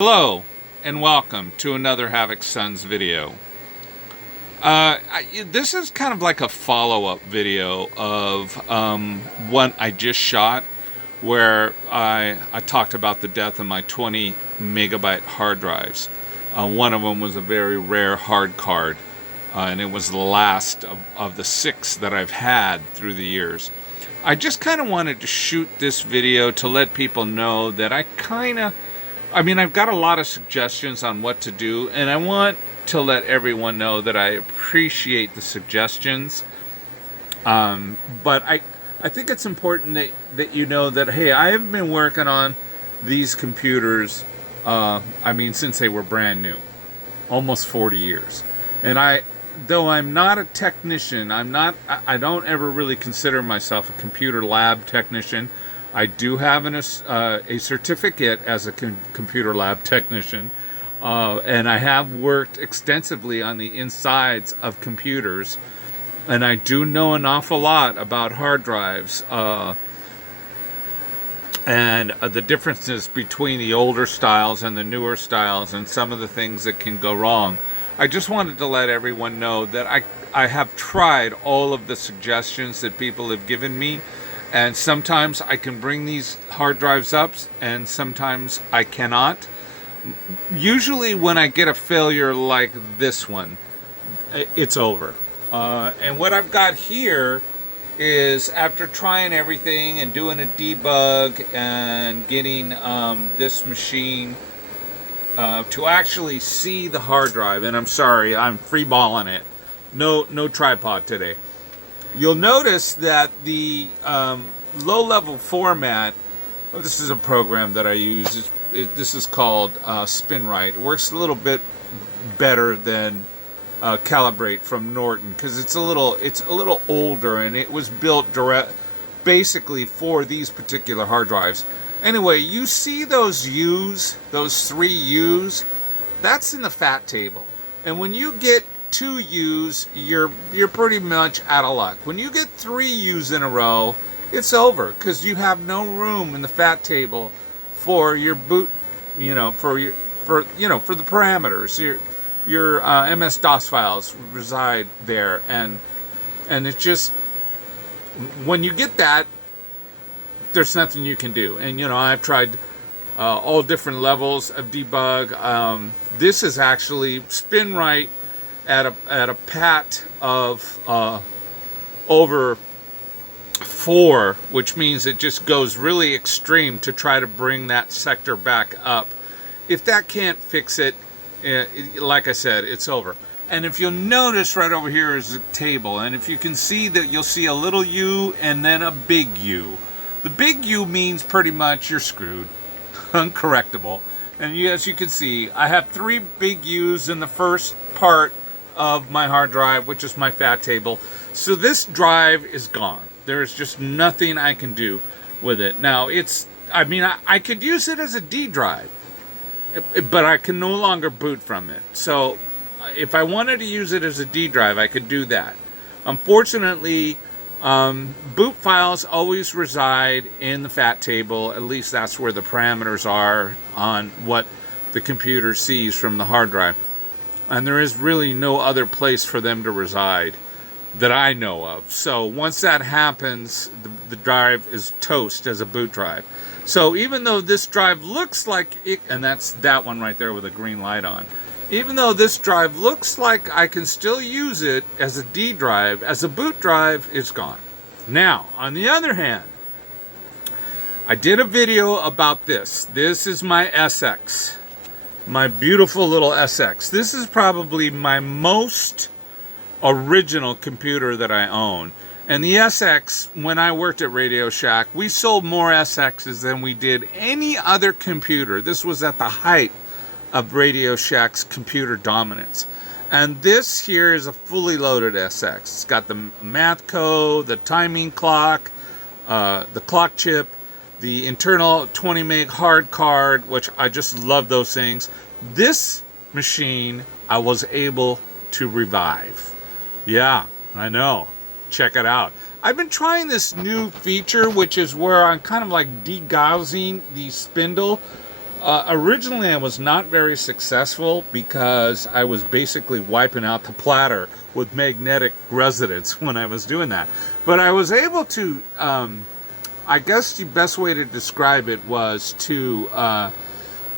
Hello and welcome to another Havoc Sons video. This is kind of like a follow-up video of one I just shot where I talked about the death of my 20 megabyte hard drives. One of them was a very rare Hardcard, and it was the last of the 6 that I've had through the years. I just kind of wanted to shoot this video to let people know that I've got a lot of suggestions on what to do, and I want to let everyone know that I appreciate the suggestions. But I think it's important that you know that, hey, I have been working on these computers, since they were brand new, almost 40 years. And though I'm not a technician, I don't ever really consider myself a computer lab technician. I do have a certificate as a computer lab technician, and I have worked extensively on the insides of computers, and I do know an awful lot about hard drives and the differences between the older styles and the newer styles and some of the things that can go wrong. I just wanted to let everyone know that I have tried all of the suggestions that people have given me. And sometimes I can bring these hard drives up, and sometimes I cannot. Usually when I get a failure like this one, it's over. And what I've got here is, after trying everything and doing a debug and getting this machine to actually see the hard drive, and I'm sorry, I'm freeballing it. No tripod today. You'll notice that the low-level format, this is a program that I use, this is called SpinRite. It works a little bit better than Calibrate from Norton, because it's a little older, and it was built basically for these particular hard drives. Anyway, you see those U's, those 3 U's, that's in the fat table. And when you get 2 U's, you're pretty much out of luck. When you get 3 U's in a row, it's over, because you have no room in the fat table for your boot, for the parameters. Your MS-DOS files reside there, and it's just, when you get that, there's nothing you can do. And I've tried all different levels of debug. This is actually SpinRite at a pat of over 4, which means it just goes really extreme to try to bring that sector back up. If that can't fix it, like I said, it's over. And if you'll notice, right over here is a table, and if you can see that, you'll see a little U and then a big U. The big U means pretty much you're screwed, uncorrectable. And as you can see, I have 3 big U's in the first part of my hard drive, which is my fat table. So this drive is gone. There's just nothing I can do with it. Now, I could use it as a D drive, but I can no longer boot from it. So if I wanted to use it as a D drive, I could do that. Unfortunately, boot files always reside in the fat table. At least that's where the parameters are on what the computer sees from the hard drive. And there is really no other place for them to reside that I know of. So once that happens, the drive is toast as a boot drive. So even though this drive looks like it, and that's that one right there with a green light on, even though this drive looks like I can still use it as a D drive, as a boot drive, it's gone. Now, on the other hand, I did a video about this. This is my SX. My beautiful little SX. This is probably my most original computer that I own. And the SX, when I worked at Radio Shack, we sold more SXs than we did any other computer. This was at the height of Radio Shack's computer dominance. And this here is a fully loaded SX. It's got the math code, the timing clock, the clock chip, the internal 20 meg hard card, which I just love those things. This machine I was able to revive. Yeah, I know. Check it out. I've been trying this new feature, which is where I'm kind of like degaussing the spindle Originally, I was not very successful because I was basically wiping out the platter with magnetic resonance when I was doing that. But I was able to, I guess the best way to describe it was to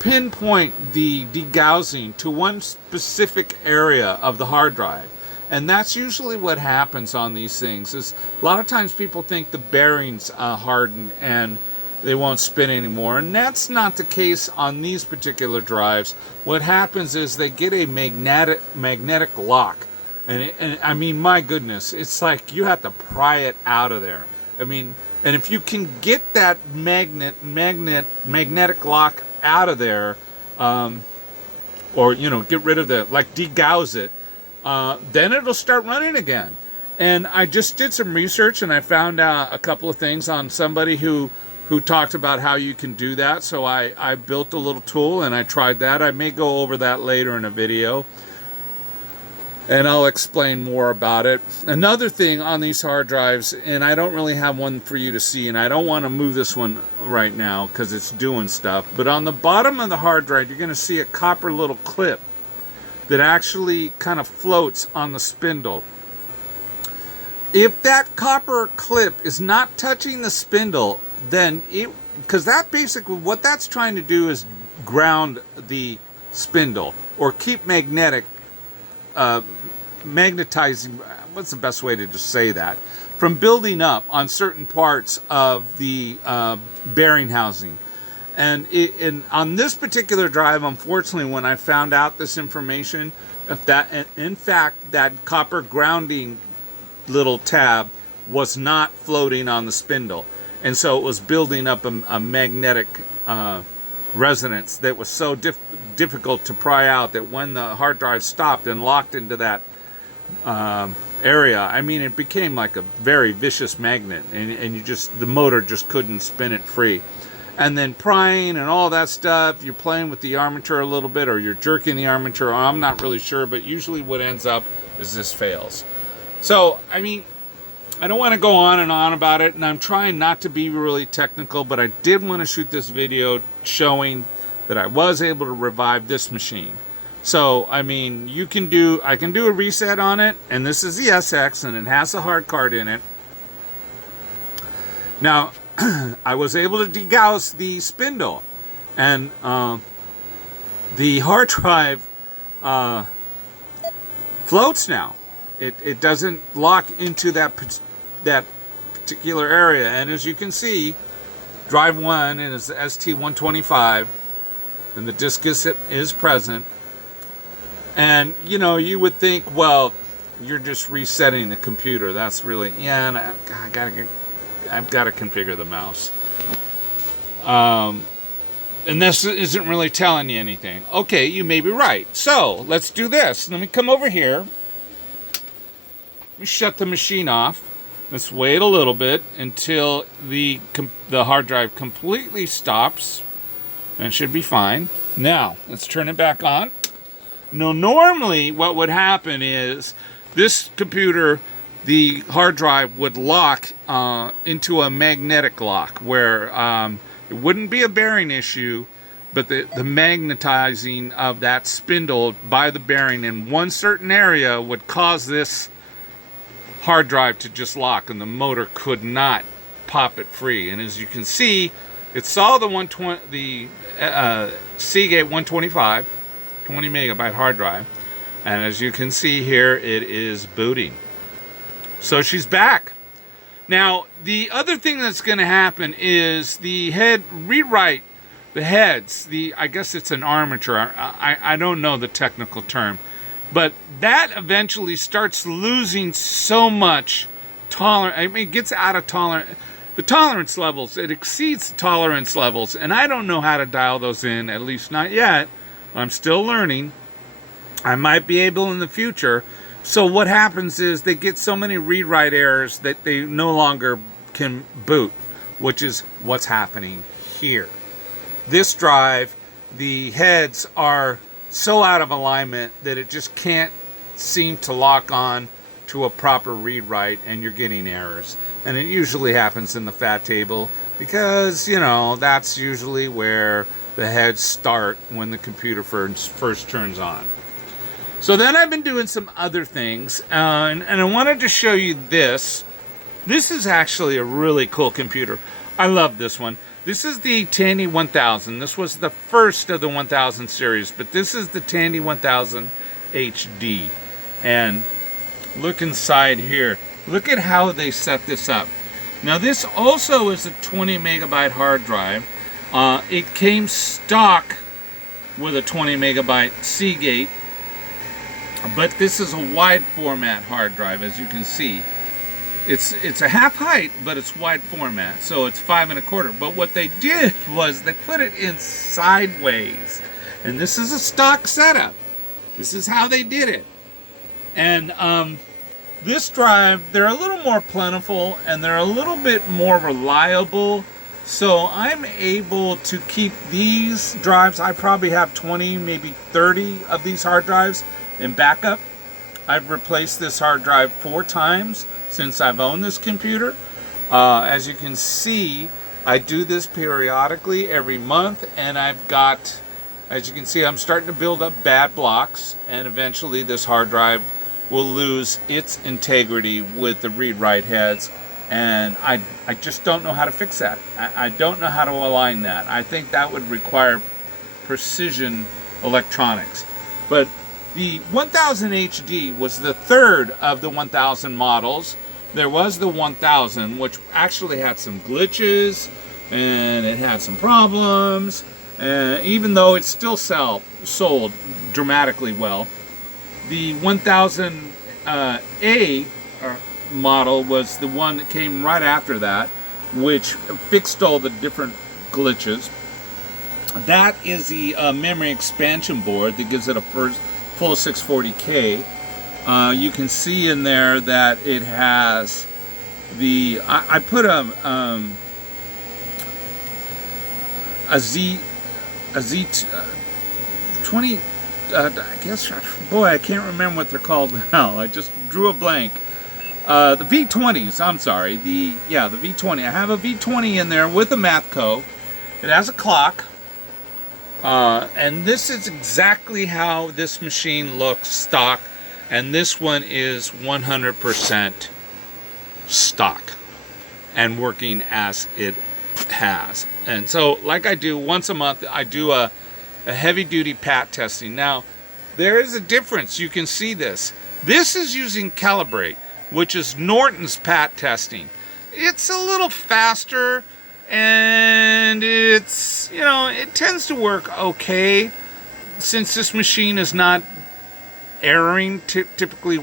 pinpoint the degaussing to one specific area of the hard drive. And that's usually what happens on these things. Is a lot of times people think the bearings harden and they won't spin anymore, and that's not the case on these particular drives. What happens is they get a magnetic lock, and I mean, my goodness, it's like you have to pry it out of there. I mean, and if you can get that magnetic lock out of there, or get rid of degauss it, then it'll start running again. And I just did some research, and I found out a couple of things on somebody who talked about how you can do that. So I built a little tool and I tried that. I may go over that later in a video, and I'll explain more about it. Another thing on these hard drives, and I don't really have one for you to see, and I don't want to move this one right now because it's doing stuff, but on the bottom of the hard drive, you're going to see a copper little clip that actually kind of floats on the spindle. If that copper clip is not touching the spindle, then because that basically what that's trying to do is ground the spindle or keep magnetizing, what's the best way to just say that, from building up on certain parts of the bearing housing. And on this particular drive, unfortunately, when I found out this information, in fact that copper grounding little tab was not floating on the spindle. And so it was building up a magnetic resonance that was so difficult to pry out that when the hard drive stopped and locked into that area, I mean, it became like a very vicious magnet, and the motor just couldn't spin it free. And then prying and all that stuff, you're playing with the armature a little bit, or you're jerking the armature, I'm not really sure, but usually what ends up is this fails. So, I mean, I don't want to go on and on about it, and I'm trying not to be really technical, but I did want to shoot this video showing that I was able to revive this machine. So, I mean, I can do a reset on it, and this is the SX, and it has a hard card in it. Now, I was able to degauss the spindle, and the hard drive floats now. It doesn't lock into that particular area, and as you can see, drive 1 is the ST125, and the disk is present. And you would think, well, you're just resetting the computer. That's really, yeah, and I've got to configure the mouse. And this isn't really telling you anything. Okay, you may be right. So let's do this. Let me come over here. Let me shut the machine off. Let's wait a little bit until the hard drive completely stops. And it should be fine. Now, let's turn it back on. Now, normally what would happen is this computer, the hard drive would lock into a magnetic lock where it wouldn't be a bearing issue, but the magnetizing of that spindle by the bearing in one certain area would cause this hard drive to just lock, and the motor could not pop it free. And as you can see, it saw the Seagate 125 20 megabyte hard drive, and as you can see here, it is booting. So she's back. Now, the other thing that's going to happen is the rewrite the heads. I guess it's an armature. I don't know the technical term, but that eventually starts losing so much tolerance. I mean, it gets out of the tolerance levels. It exceeds the tolerance levels, and I don't know how to dial those in, at least not yet. I'm still learning. I might be able in the future. So what happens is they get so many read-write errors that they no longer can boot, which is what's happening here. This drive, the heads are so out of alignment that it just can't seem to lock on to a proper read-write, and you're getting errors. And it usually happens in the FAT table because, that's usually where the heads start when the computer first turns on. So then I've been doing some other things, and I wanted to show you this. This is actually a really cool computer. I love this one. This is the Tandy 1000. This was the first of the 1000 series, but this is the Tandy 1000 HD. And look inside here. Look at how they set this up. Now this also is a 20 megabyte hard drive. It came stock with a 20 megabyte Seagate, but this is a wide format hard drive, as you can see. It's a half height, but it's wide format, so it's 5 1/4. But what they did was they put it in sideways, and this is a stock setup. This is how they did it. And this drive, they're a little more plentiful and they're a little bit more reliable. So I'm able to keep these drives. I probably have 20, maybe 30 of these hard drives in backup. I've replaced this hard drive 4 times since I've owned this computer. As you can see, I do this periodically every month, and I've got, as you can see, I'm starting to build up bad blocks, and eventually this hard drive will lose its integrity with the read-write heads, and I just don't know how to fix that. I don't know how to align that. I think that would require precision electronics. But the 1000 HD was the third of the 1000 models. There was the 1000, which actually had some glitches, and it had some problems, even though it still sold dramatically well. The 1000A model was the one that came right after that, which fixed all the different glitches. That is the memory expansion board that gives it a full 640K. You can see in there that it has the, I put a Z20, I guess, boy, I can't remember what they're called now. I just drew a blank. The V20s, I'm sorry. The V20. I have a V20 in there with a Mathco. It has a clock. And this is exactly how this machine looks stock. And this one is 100% stock and working as it has. And so, like I do once a month, I do a heavy-duty PAT testing. Now, there is a difference. You can see this. This is using Calibrate, which is Norton's PAT testing. It's a little faster, and it's, you know, it tends to work okay since this machine is not erroring typically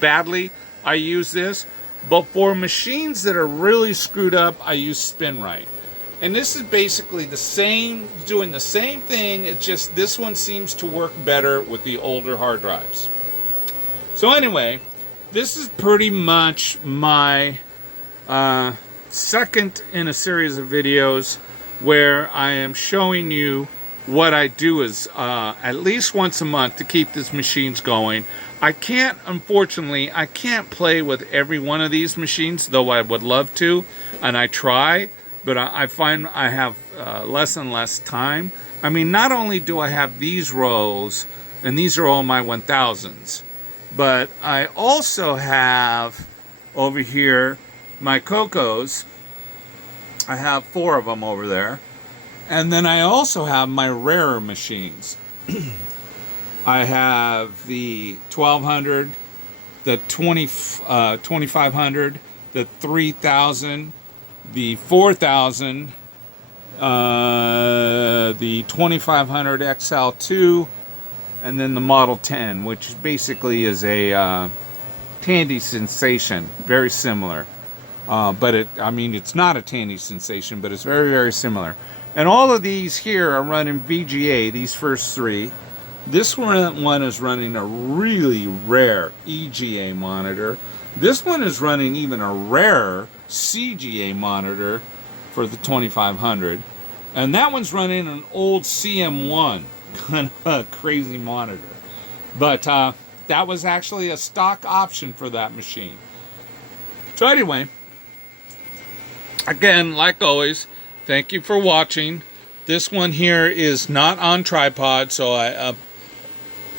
badly. I use this, but for machines that are really screwed up, I use SpinRite. And this is basically the same, doing the same thing. It's just this one seems to work better with the older hard drives. So anyway, this is pretty much my second in a series of videos where I am showing you what I do is at least once a month to keep these machines going. I can't, unfortunately, I can't play with every one of these machines, though I would love to, and I try, but I find I have less and less time. I mean, not only do I have these rows, and these are all my 1000s, but I also have over here my Cocos. I have 4 of them over there. And then I also have my rarer machines. I have the 1200, the 2500, the 3000, the 4000, the 2500 XL2, and then the Model 10, which basically is a Tandy Sensation, very similar. But it's not a Tandy Sensation, but it's very, very similar. And all of these here are running VGA, these first 3. This one is running a really rare EGA monitor. This one is running even a rarer CGA monitor for the 2500. And that one's running an old CM1, kind of a crazy monitor. But that was actually a stock option for that machine. So anyway, again, like always, thank you for watching. This one here is not on tripod, so I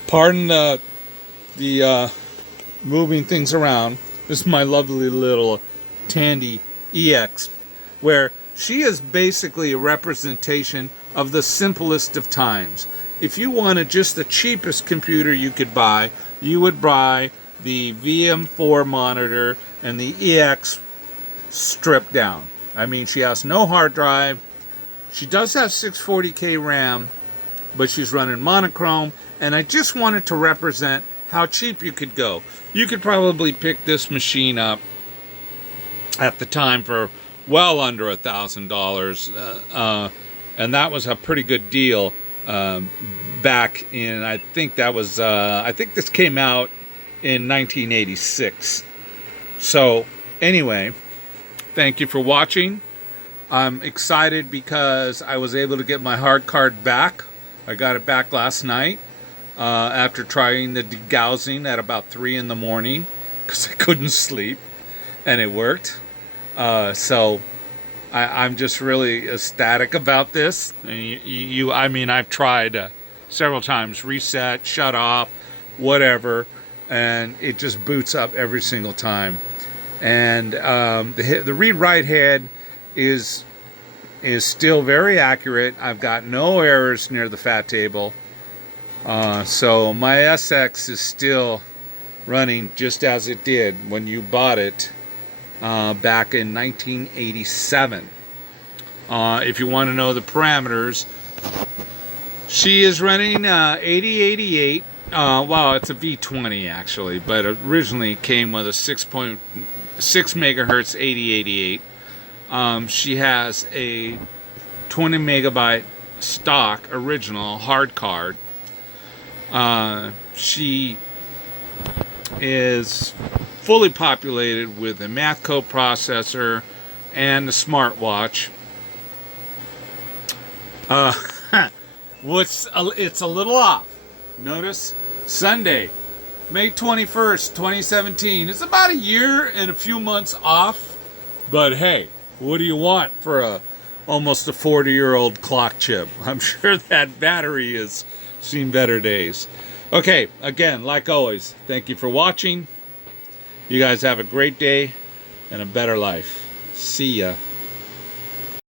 pardon the moving things around. This is my lovely little Tandy EX, where she is basically a representation of the simplest of times. If you wanted just the cheapest computer you could buy, you would buy the VM4 monitor and the EX stripped down. I mean, she has no hard drive. She does have 640K RAM, but she's running monochrome, and I just wanted to represent how cheap you could go. You could probably pick this machine up at the time for well under $1,000, and that was a pretty good deal back in, I think this came out in 1986. So anyway, thank you for watching. I'm excited because I was able to get my Hardcard back. I got it back last night after trying the degaussing at about 3 in the morning because I couldn't sleep, and it worked. So I'm just really ecstatic about this. I mean, I've tried several times, reset, shut off, whatever, and it just boots up every single time. And the read-write head is still very accurate. I've got no errors near the fat table. So my SX is still running just as it did when you bought it back in 1987. If you want to know the parameters, she is running 8088. Well, it's a V20 actually, but originally it came with a 6.6 megahertz 8088. She has a 20 megabyte stock original hard card. She is fully populated with a math coprocessor and a smartwatch. It's a little off. Notice Sunday, May 21st, 2017. It's about a year and a few months off. But hey, what do you want for almost a 40-year-old clock chip? I'm sure that battery has seen better days. Okay, again, like always, thank you for watching. You guys have a great day and a better life. See ya.